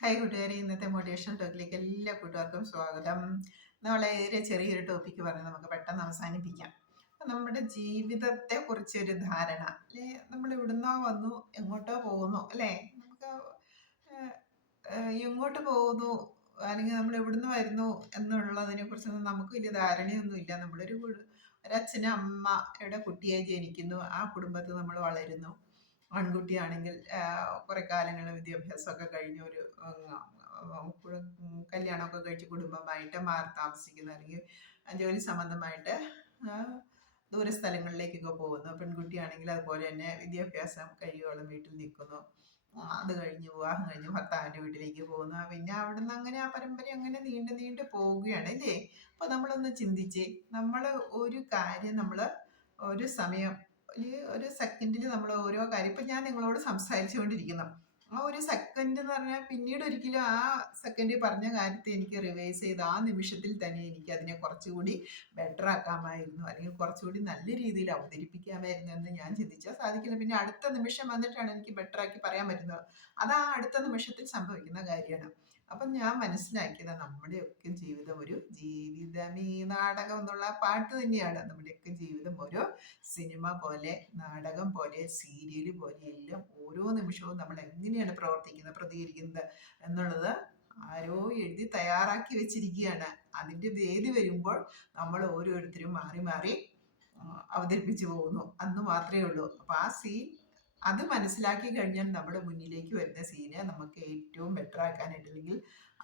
Hi കൂട്ടുകാരെ, ഇന്നത്തെ motivational ടോക്കിലേക്ക് എല്ലാ കൂട്ടുകാർക്കും സ്വാഗതം. ഇന്ന് വളരെ ചെറിയൊരു ടോപ്പിക്ക് പറഞ്ഞ് നമുക്ക് പെട്ടെന്ന് അവസാനിപ്പിക്കാം. അപ്പം നമ്മുടെ ജീവിതത്തെ കുറിച്ചൊരു ധാരണ അല്ലേ, നമ്മൾ ഇവിടുന്നോ വന്നു എങ്ങോട്ടോ പോകുന്നു അല്ലേ, നമുക്ക് എങ്ങോട്ട് പോകുന്നു അല്ലെങ്കിൽ നമ്മൾ എവിടുന്ന് വരുന്നു എന്നുള്ളതിനെ കുറിച്ചൊന്നും നമുക്ക് വലിയ ധാരണയൊന്നുമില്ല. ഒരച്ഛനും അമ്മയുടെ കുട്ടിയായി ജനിക്കുന്നു, ആ കുടുംബത്തിൽ നമ്മൾ വളരുന്നു. ആൺകുട്ടിയാണെങ്കിൽ കുറെ കാലങ്ങൾ വിദ്യാഭ്യാസമൊക്കെ കഴിഞ്ഞ് ഒരു കല്യാണമൊക്കെ കഴിച്ച് കുടുംബമായിട്ട് മാറി താമസിക്കുന്നു, അല്ലെങ്കിൽ ജോലി സംബന്ധമായിട്ട് ദൂര സ്ഥലങ്ങളിലേക്കൊക്കെ പോകുന്നു. പെൺകുട്ടിയാണെങ്കിൽ അതുപോലെ തന്നെ വിദ്യാഭ്യാസം കഴിയുവോളം വീട്ടിൽ നിൽക്കുന്നു. അത് കഴിഞ്ഞ് വിവാഹം കഴിഞ്ഞ് ഭർത്താവിൻ്റെ വീട്ടിലേക്ക് പോകുന്നു. പിന്നെ അവിടുന്ന് അങ്ങനെ ആ പരമ്പര അങ്ങനെ നീണ്ടു നീണ്ടു പോവുകയാണ് അല്ലേ. അപ്പോൾ നമ്മളൊന്ന് ചിന്തിച്ച്, നമ്മൾ ഒരു കാര്യം നമ്മൾ ഒരു സമയം ഒരു സെക്കൻഡിൽ നമ്മൾ ഓരോ കാര്യം, ഇപ്പം ഞാൻ നിങ്ങളോട് സംസാരിച്ചു കൊണ്ടിരിക്കുന്നു, ആ ഒരു സെക്കൻഡ് എന്ന് പറഞ്ഞാൽ പിന്നീട് ഒരിക്കലും ആ സെക്കൻഡിൽ പറഞ്ഞ കാര്യത്തെ എനിക്ക് റിവൈസ് ചെയ്ത് ആ നിമിഷത്തിൽ തന്നെ എനിക്ക് അതിനെ കുറച്ചുകൂടി ബെറ്റർ ആക്കാമായിരുന്നു, അല്ലെങ്കിൽ കുറച്ചുകൂടി നല്ല രീതിയിൽ അവതരിപ്പിക്കാമായിരുന്നു എന്ന് ഞാൻ ചിന്തിച്ചാൽ സാധിക്കില്ല. പിന്നെ അടുത്ത നിമിഷം വന്നിട്ടാണ് എനിക്ക് ബെറ്റർ ആക്കി പറയാൻ പറ്റുന്നത്. അത് ആ അടുത്ത നിമിഷത്തിൽ സംഭവിക്കുന്ന കാര്യമാണ്. അപ്പം ഞാൻ മനസ്സിലാക്കിയത് നമ്മുടെയൊക്കെ ജീവിതം ഒരു ജീവിതമേ നാടകം എന്നുള്ള പാട്ട് തന്നെയാണ്. നമ്മുടെയൊക്കെ ജീവിതം ഒരു സിനിമ പോലെ, നാടകം പോലെ, സീരിയൽ പോലെ എല്ലാം ഓരോ നിമിഷവും നമ്മൾ എങ്ങനെയാണ് പ്രവർത്തിക്കുന്നത്, പ്രതികരിക്കുന്നത് എന്നുള്ളത് ആരോ എഴുതി തയ്യാറാക്കി വെച്ചിരിക്കുകയാണ്. അതിൻ്റെ വേദി വരുമ്പോൾ നമ്മൾ ഓരോരുത്തരും മാറി മാറി അവതരിപ്പിച്ചു പോകുന്നു, അന്ന് മാത്രമേ ഉള്ളൂ. അപ്പം ആ സീൻ അത് മനസ്സിലാക്കി കഴിഞ്ഞാൽ നമ്മുടെ മുന്നിലേക്ക് വരുന്ന സീനെ നമുക്ക് ഏറ്റവും ബെറ്റർ ആക്കാനായിട്ട്, അല്ലെങ്കിൽ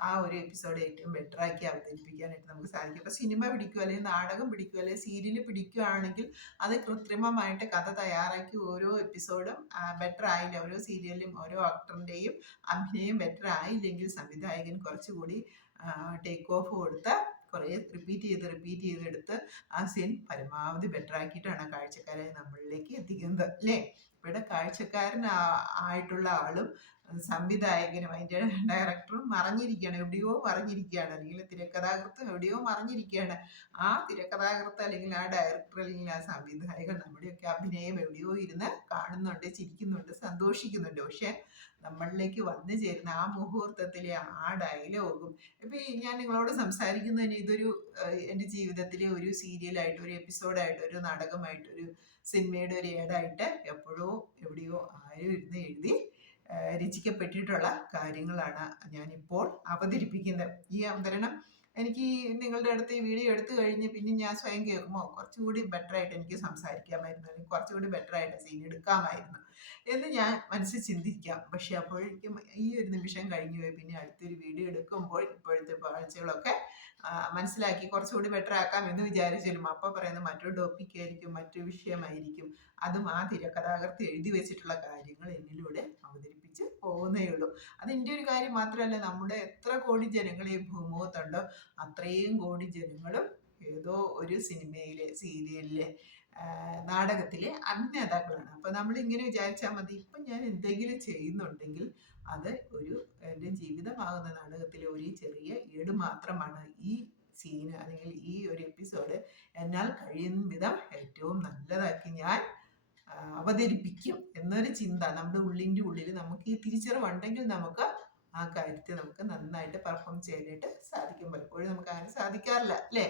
ആ ഒരു എപ്പിസോഡ് ഏറ്റവും ബെറ്റർ ആക്കി അവതരിപ്പിക്കാനായിട്ട് നമുക്ക് സാധിക്കും. അപ്പോൾ സിനിമ പിടിക്കുക, അല്ലെങ്കിൽ നാടകം പിടിക്കുക, അല്ലെങ്കിൽ സീരിയൽ പിടിക്കുകയാണെങ്കിൽ അത് കൃത്രിമമായിട്ട് കഥ തയ്യാറാക്കി ഓരോ എപ്പിസോഡും ബെറ്റർ ആയില്ല, ഓരോ സീരിയലിലും ഓരോ ആക്ടറിൻ്റെയും അഭിനയം ബെറ്റർ ആയില്ലെങ്കിൽ സംവിധായകൻ കുറച്ചുകൂടി ടേക്ക് ഓഫ് കൊടുത്ത് കുറേ റിപ്പീറ്റ് ചെയ്തെടുത്ത് ആ സീൻ പരമാവധി ബെറ്റർ ആക്കിയിട്ടാണ് കാഴ്ചക്കാരെ നമ്മളിലേക്ക് എത്തിക്കുന്നത് അല്ലേ. ഇവിടെ ആയിട്ടുള്ള ആളും സംവിധായകനും അതിൻ്റെ ഡയറക്ടറും മറഞ്ഞിരിക്കുകയാണ്, എവിടെയോ മറഞ്ഞിരിക്കുകയാണ്, അല്ലെങ്കിൽ തിരക്കഥാകൃത്തും എവിടെയോ മറഞ്ഞിരിക്കുകയാണ്. ആ തിരക്കഥാകൃത്ത് അല്ലെങ്കിൽ ആ ഡയറക്ടർ അല്ലെങ്കിൽ ആ സംവിധായകൻ നമ്മുടെയൊക്കെ അഭിനയം എവിടെയോ ഇരുന്ന് കാണുന്നുണ്ട്, ചിരിക്കുന്നുണ്ട്, സന്തോഷിക്കുന്നുണ്ട്. പക്ഷെ നമ്മളിലേക്ക് വന്നു ചേരുന്ന ആ മുഹൂർത്തത്തിലെ ആ ഡയലോഗും, ഇപ്പം ഞാൻ നിങ്ങളോട് സംസാരിക്കുന്നതിന് ഇതൊരു എൻ്റെ ജീവിതത്തിലെ ഒരു സീരിയലായിട്ട്, ഒരു എപ്പിസോഡായിട്ട്, ഒരു നാടകമായിട്ട്, ഒരു സിനിമയുടെ ഒരു ഏടായിട്ട് എപ്പോഴോ എവിടെയോ ആരും ഇരുന്ന് എഴുതി രചിക്കപ്പെട്ടിട്ടുള്ള കാര്യങ്ങളാണ് ഞാനിപ്പോൾ അവതരിപ്പിക്കുന്നത്. ഈ അവതരണം എനിക്ക് നിങ്ങളുടെ അടുത്ത് ഈ വീഡിയോ എടുത്തു കഴിഞ്ഞ് പിന്നെ ഞാൻ സ്വയം കേൾക്കുമ്പോൾ കുറച്ചുകൂടി ബെറ്റർ ആയിട്ട് എനിക്ക് സംസാരിക്കാമായിരുന്നു, അല്ലെങ്കിൽ കുറച്ചുകൂടി ബെറ്റർ ആയിട്ട് സീൻ എടുക്കാമായിരുന്നു എന്ന് ഞാൻ മനസ്സിൽ ചിന്തിക്കാം. പക്ഷെ അപ്പോഴേക്കും ഈ ഒരു നിമിഷം കഴിഞ്ഞു പോയി. പിന്നെ അടുത്തൊരു വീഡിയോ എടുക്കുമ്പോൾ ഇപ്പോഴത്തെ പാഴ്ചകളൊക്കെ മനസ്സിലാക്കി കുറച്ചുകൂടി ബെറ്റർ ആക്കാം എന്ന് വിചാരിച്ചാലും അപ്പോൾ പറയുന്നത് മറ്റൊരു ടോപ്പിക്കായിരിക്കും, മറ്റൊരു വിഷയമായിരിക്കും. അതും ആ തിരക്കഥാകൃത്ത് എഴുതി വെച്ചിട്ടുള്ള കാര്യങ്ങൾ എന്നിലൂടെ അവതരിപ്പിച്ച് പോകുന്നേ ഉള്ളൂ. അതിൻ്റെ ഒരു കാര്യം മാത്രമല്ല, നമ്മുടെ എത്ര കോടി ജനങ്ങൾ ഈ ഭൂമുഖത്തുണ്ടോ അത്രയും കോടി ജനങ്ങളും ഏതോ ഒരു സിനിമയിലെ, സീരിയലിലെ, നാടകത്തിലെ അഭിനേതാക്കളാണ്. അപ്പം നമ്മൾ ഇങ്ങനെ വിചാരിച്ചാൽ മതി, ഇപ്പം ഞാൻ എന്തെങ്കിലും ചെയ്യുന്നുണ്ടെങ്കിൽ അത് എൻ്റെ ജീവിതമാകുന്ന നാടകത്തിലെ ഒരു ചെറിയ ഏട് മാത്രമാണ്. ഈ സീന് അല്ലെങ്കിൽ ഈ ഒരു എപ്പിസോഡ് എന്നാൽ കഴിയുന്ന വിധം ഏറ്റവും നല്ലതാക്കി ഞാൻ അവതരിപ്പിക്കും എന്നൊരു ചിന്ത നമ്മുടെ ഉള്ളിൻ്റെ ഉള്ളിൽ നമുക്ക് ഈ തിരിച്ചറിവുണ്ടെങ്കിൽ നമുക്ക് ആ കാര്യത്തെ നമുക്ക് നന്നായിട്ട് പെർഫോം ചെയ്യാനായിട്ട് സാധിക്കും. പലപ്പോഴും നമുക്ക് അങ്ങനെ സാധിക്കാറില്ല അല്ലേ.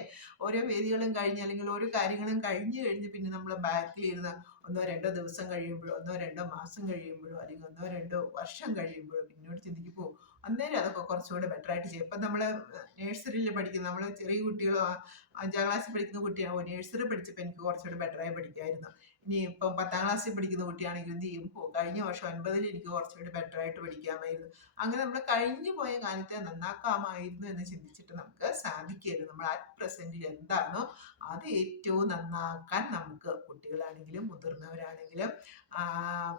ഓരോ വേദികളും കഴിഞ്ഞ് അല്ലെങ്കിൽ ഓരോ കാര്യങ്ങളും കഴിഞ്ഞ് പിന്നെ നമ്മൾ ബാക്കിലിരുന്ന് 1-2 ദിവസം കഴിയുമ്പോഴോ 1-2 മാസം കഴിയുമ്പോഴോ അല്ലെങ്കിൽ 1-2 വർഷം കഴിയുമ്പോഴോ പിന്നോട് ചിന്തിക്കുമ്പോൾ അന്നേരം അതൊക്കെ കുറച്ചുകൂടെ ബെറ്റർ ആയിട്ട് ചെയ്യും. ഇപ്പം നമ്മൾ നേഴ്സറിയിൽ പഠിക്കുന്ന, നമ്മൾ ചെറിയ കുട്ടികളോ 5-ാം ക്ലാസ്സിൽ പഠിക്കുന്ന കുട്ടിയാണ്, നേഴ്സറി പഠിച്ചപ്പോൾ എനിക്ക് കുറച്ചുകൂടി ബെറ്ററായി പഠിക്കായിരുന്നു. ഇനി ഇപ്പം 10-ാം ക്ലാസ്സിൽ പഠിക്കുന്ന കുട്ടിയാണെങ്കിൽ എന്ത് ചെയ്യും, കഴിഞ്ഞ വർഷം 9ൽ എനിക്ക് കുറച്ചുകൂടി ബെറ്ററായിട്ട് പഠിക്കാമായിരുന്നു. അങ്ങനെ നമ്മൾ കഴിഞ്ഞു പോയ കാലത്തെ നന്നാക്കാമായിരുന്നു എന്ന് ചിന്തിച്ചിട്ട് നമുക്ക് സാധിക്കരുത്. നമ്മൾ അറ്റ് പ്രസൻറ്റിൽ എന്താണോ അത് ഏറ്റവും നന്നാക്കാൻ നമുക്ക്, കുട്ടികളാണെങ്കിലും മുതിർന്നവരാണെങ്കിലും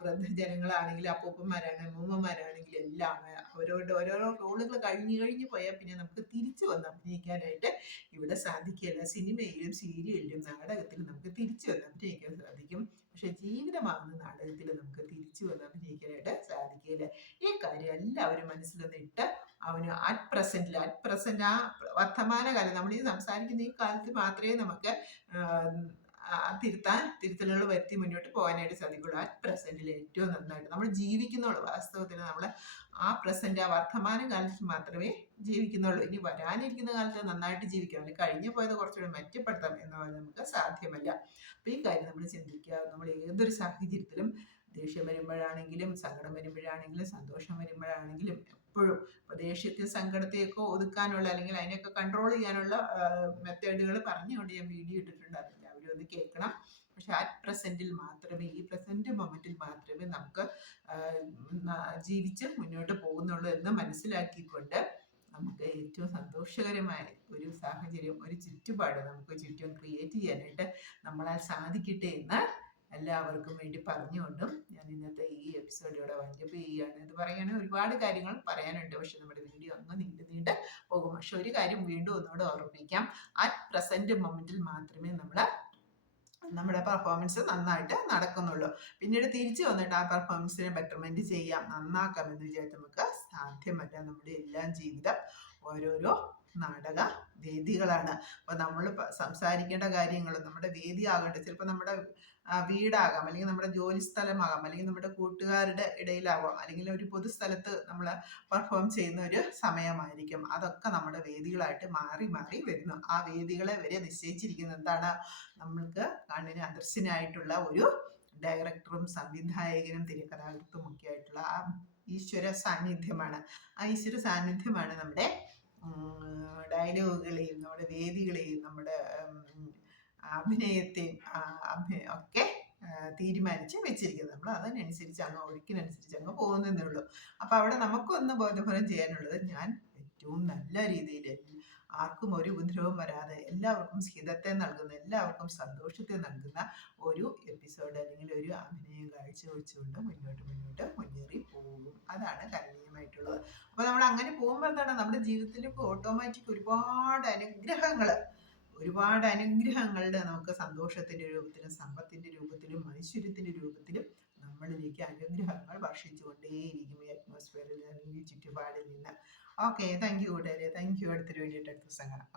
വൃദ്ധജനങ്ങളാണെങ്കിലും അപ്പൂപ്പന്മാരാണെങ്കിലും അമ്മൂമ്മമാരാണെങ്കിലും എല്ലാം അവരോട് ഓരോരോ റോളുകൾ കഴിഞ്ഞു പോയാൽ പിന്നെ നമുക്ക് തിരിച്ചു വന്ന് അഭിനയിക്കാനായിട്ട് ഇവിടെ സാധിക്കില്ല. സിനിമയിലും സീരിയലിലും നാടകത്തിലും നമുക്ക് തിരിച്ചു വന്ന് അഭിനയിക്കാൻ സാധിക്കും, പക്ഷെ ജീവിതമാകുന്ന നാടകത്തിൽ നമുക്ക് തിരിച്ചു വന്ന് അഭിനയിക്കാനായിട്ട് സാധിക്കില്ല. ഈ കാര്യം എല്ലാവരും മനസ്സിലൊന്നിട്ട് അവന് അറ്റ് പ്രസന്റ് ആ വർത്തമാനകാലം നമ്മൾ ഈ സംസാരിക്കുന്ന ഈ കാലത്ത് മാത്രമേ നമുക്ക് തിരുത്തലുകൾ വരുത്തി മുന്നോട്ട് പോകാനായിട്ട് സാധിക്കുള്ളൂ. അറ്റ് പ്രസന്റിൽ ഏറ്റവും നന്നായിട്ട് നമ്മൾ ജീവിക്കുന്നുള്ളൂ. വാസ്തവത്തിൽ നമ്മൾ ആ പ്രസന്റ്, ആ വർത്തമാന കാലത്ത് മാത്രമേ ജീവിക്കുന്നുള്ളൂ. ഇനി വരാനിരിക്കുന്ന കാലത്ത് നന്നായിട്ട് ജീവിക്കാം, അല്ലെങ്കിൽ കഴിഞ്ഞു പോയത് കുറച്ചുകൂടി മെച്ചപ്പെടുത്താം എന്ന് പറഞ്ഞാൽ നമുക്ക് സാധ്യമല്ല. അപ്പൊ ഈ കാര്യം നമ്മൾ ചിന്തിക്കുക. നമ്മൾ ഏതൊരു സാഹചര്യത്തിലും, ദേഷ്യം വരുമ്പോഴാണെങ്കിലും, സങ്കടം വരുമ്പോഴാണെങ്കിലും, സന്തോഷം വരുമ്പോഴാണെങ്കിലും, എപ്പോഴും ദേഷ്യത്തെ സങ്കടത്തെയൊക്കെ ഒതുക്കാനുള്ള, അല്ലെങ്കിൽ അതിനെയൊക്കെ കൺട്രോൾ ചെയ്യാനുള്ള മെത്തേഡുകൾ പറഞ്ഞുകൊണ്ട് ഞാൻ വീഡിയോ ഇട്ടിട്ടുണ്ട്. അതെല്ലാവരും ഒന്ന് കേൾക്കണം. പക്ഷെ അറ്റ് പ്രസന്റിൽ മാത്രമേ, ഈ പ്രസന്റ് മൊമെന്റിൽ മാത്രമേ നമുക്ക് ജീവിച്ച് മുന്നോട്ട് പോകുന്നുള്ളൂ എന്ന് മനസ്സിലാക്കിക്കൊണ്ട് നമുക്ക് ഏറ്റവും സന്തോഷകരമായ ഒരു സാഹചര്യം, ഒരു ചുറ്റുപാട് നമുക്ക് ചുറ്റും ക്രിയേറ്റ് ചെയ്യാനായിട്ട് നമ്മളാൽ സാധിക്കട്ടെ എന്ന് എല്ലാവർക്കും വേണ്ടി പറഞ്ഞുകൊണ്ടും ഞാൻ ഇന്നത്തെ ഈ എപ്പിസോഡ് ഇവിടെ വൈൻഡപ്പ് ചെയ്യുകയാണ്. ഇത് പറയുകയാണെങ്കിൽ ഒരുപാട് കാര്യങ്ങൾ പറയാനുണ്ട്, പക്ഷെ നമ്മുടെ വീഡിയോ അങ്ങ് നീണ്ട് പോകും. പക്ഷെ ഒരു കാര്യം വീണ്ടും ഒന്നുകൂടെ ഓർമ്മിപ്പിക്കാം. അറ്റ് പ്രസന്റ് മൊമെന്റിൽ മാത്രമേ നമ്മുടെ പെർഫോമൻസ് നന്നായിട്ട് നടക്കുന്നുള്ളൂ. പിന്നീട് തിരിച്ചു വന്നിട്ട് ആ പെർഫോമൻസിനെ ബെറ്റർമെന്റ് ചെയ്യാം, നന്നാക്കാം എന്ന് വിചാരിച്ച് നമുക്ക് സാധ്യമല്ല. നമ്മുടെ എല്ലാം ജീവിതം ഓരോരോ നാടക വേദികളാണ്. അപ്പൊ നമ്മൾ സംസാരിക്കേണ്ട കാര്യങ്ങൾ നമ്മുടെ വേദി ആകട്ടെ, ചിലപ്പോൾ നമ്മുടെ വീടാകാം, അല്ലെങ്കിൽ നമ്മുടെ ജോലി സ്ഥലമാകാം, അല്ലെങ്കിൽ നമ്മുടെ കൂട്ടുകാരുടെ ഇടയിലാവാം, അല്ലെങ്കിൽ ഒരു പൊതുസ്ഥലത്ത് നമ്മൾ പെർഫോം ചെയ്യുന്ന ഒരു സമയമായിരിക്കും. അതൊക്കെ നമ്മുടെ വേദികളായിട്ട് മാറി മാറി വരുന്നു. ആ വേദികളെ വരെ നിശ്ചയിച്ചിരിക്കുന്നത് എന്താണ്? നമ്മൾക്ക് കണ്ണിന് അദൃശ്യനായിട്ടുള്ള ഒരു ഡയറക്ടറും സംവിധായകനും തിരക്കഥാകൃത്തും ഒക്കെ ആയിട്ടുള്ള ആ ഈശ്വര സാന്നിധ്യമാണ്. ആ ഈശ്വര സാന്നിധ്യമാണ് നമ്മുടെ ഡയലോഗുകളെയും നമ്മുടെ വേദികളെയും നമ്മുടെ അഭിനയത്തെയും ഒക്കെ തീരുമാനിച്ച് വെച്ചിരിക്കുന്നത്. നമ്മൾ അതിനനുസരിച്ച് അങ്ങ് ഒഴുക്കിനനുസരിച്ച് അങ്ങ് പോകുന്നതേ ഉള്ളൂ. അപ്പൊ അവിടെ നമുക്കൊന്ന് ബോധപൂർവം ചെയ്യാനുള്ളത്, ഞാൻ ഏറ്റവും നല്ല രീതിയിൽ ആർക്കും ഒരു ഉപദ്രവം വരാതെ എല്ലാവർക്കും ഹിതത്തെ നൽകുന്ന, എല്ലാവർക്കും സന്തോഷത്തെ നൽകുന്ന ഒരു എപ്പിസോഡ് അല്ലെങ്കിൽ ഒരു അഭിനയം കാഴ്ചവെച്ചുകൊണ്ട് മുന്നോട്ട് മുന്നേറി പോകും. അതാണ് കരണീയമായിട്ടുള്ളത്. അപ്പൊ നമ്മൾ അങ്ങനെ പോകുമ്പോൾ എന്താണ്, നമ്മുടെ ജീവിതത്തിൽ ഓട്ടോമാറ്റിക് ഒരുപാട് അനുഗ്രഹങ്ങളുടെ നമുക്ക് സന്തോഷത്തിന്റെ രൂപത്തിലും, സമ്പത്തിന്റെ രൂപത്തിലും, ഐശ്വര്യത്തിന്റെ രൂപത്തിലും നമ്മളിലേക്ക് അനുഗ്രഹങ്ങൾ വർഷിച്ചുകൊണ്ടേയിരിക്കും ഈ അറ്റ്മോസ്ഫിയറിൽ, ചുറ്റുപാടിൽ നിന്ന്. ഓക്കെ, താങ്ക് യു കൂട്ടുകാരെ, താങ്ക് യു. അടുത്തൊരു വേണ്ടിയിട്ട് അടുത്ത ദിവസം കാണാം.